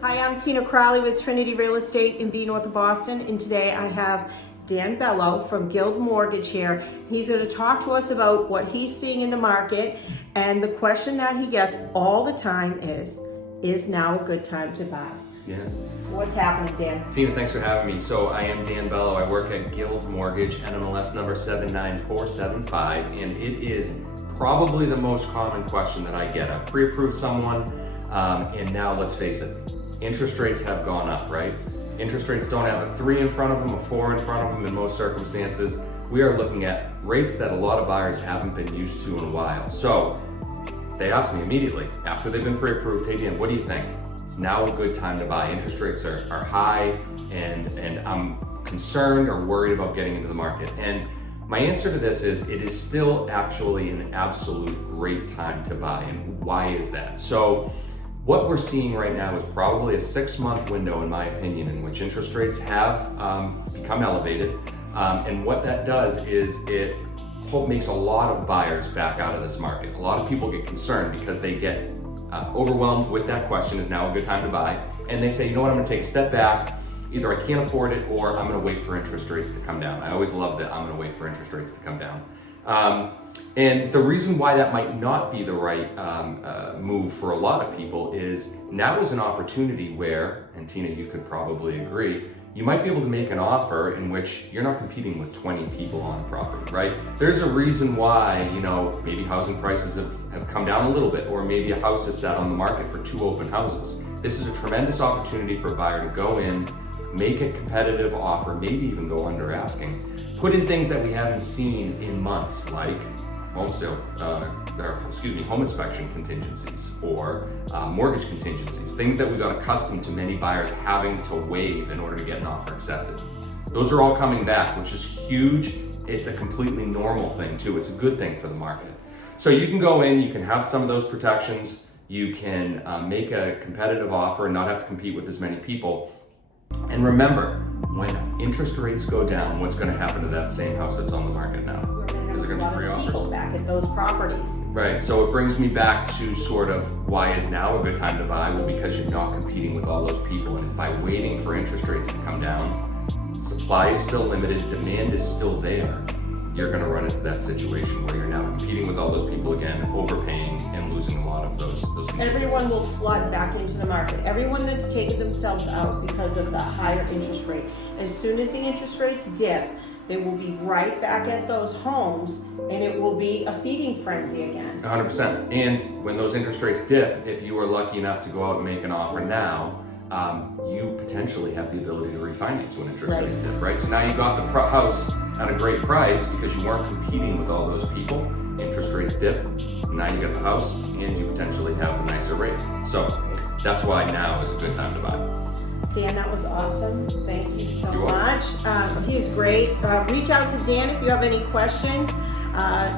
Hi, I'm Tina Crowley with Trinity Real Estate in B North of Boston, and today I have Dan Bello from Guild Mortgage here. He's going to talk to us about what he's seeing in the market, and the question that he gets all the time is now a good time to buy? Yeah. What's happening, Dan? Tina, thanks for having me. So I am Dan Bello. I work at Guild Mortgage, NMLS number 79475, and it is probably the most common question that I get. I've pre-approved someone, and now let's face it, interest rates have gone up, right? Interest rates don't have a 3 in front of them, a 4 in front of them in most circumstances. We are looking at rates that a lot of buyers haven't been used to in a while. So they asked me immediately, after they've been pre-approved, hey Dan, what do you think? It's now a good time to buy. Interest rates are high, and I'm concerned or worried about getting into the market. And my answer to this is, it is still actually an absolute great time to buy. And why is that? So what we're seeing right now is probably a 6-month window, in my opinion, in which interest rates have become elevated. And what that does is it makes a lot of buyers back out of this market. A lot of people get concerned because they get overwhelmed with that question, is now a good time to buy? And they say, you know what, I'm gonna take a step back. Either I can't afford it or I'm gonna wait for interest rates to come down. I always love that I'm gonna wait for interest rates to come down. And the reason why that might not be the right move for a lot of people is now is an opportunity where, and Tina, you could probably agree, you might be able to make an offer in which you're not competing with 20 people on a property, right? There's a reason why, maybe housing prices have come down a little bit, or maybe a house is set on the market for 2 open houses. This is a tremendous opportunity for a buyer to go in, make a competitive offer, maybe even go under asking, put in things that we haven't seen in months, like home inspection contingencies or mortgage contingencies, things that we got accustomed to many buyers having to waive in order to get an offer accepted. Those are all coming back, which is huge. It's a completely normal thing too. It's a good thing for the market. So you can go in, you can have some of those protections, you can make a competitive offer and not have to compete with as many people. And remember, when interest rates go down, what's going to happen to that same house that's on the market now? Is there going to be 3 offers? People back at those properties. Right, so it brings me back to sort of why is now a good time to buy? Well, because you're not competing with all those people, and by waiting for interest rates to come down, supply is still limited, demand is still there. You're going to run into that situation where you're now competing with all those people again, overpaying and losing a lot of those Everyone will flood back into the market. Everyone that's taken themselves out because of the higher interest rate. As soon as the interest rates dip, they will be right back at those homes, and it will be a feeding frenzy again. 100%. And when those interest rates dip, if you are lucky enough to go out and make an offer now, you potentially have the ability to refinance when interest rates dip, right? So now you got the house at a great price because you weren't competing with all those people. Interest rates dip, now you got the house, and you potentially have a nicer rate. So that's why now is a good time to buy. Dan, that was awesome. Thank you so much. He's great. Reach out to Dan if you have any questions.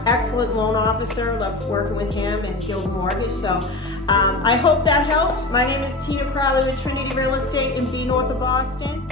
Excellent loan officer. Love working with him and Guild Mortgage. So I hope that helped. My name is Tina Crowley with Trinity Real Estate in B North of Boston.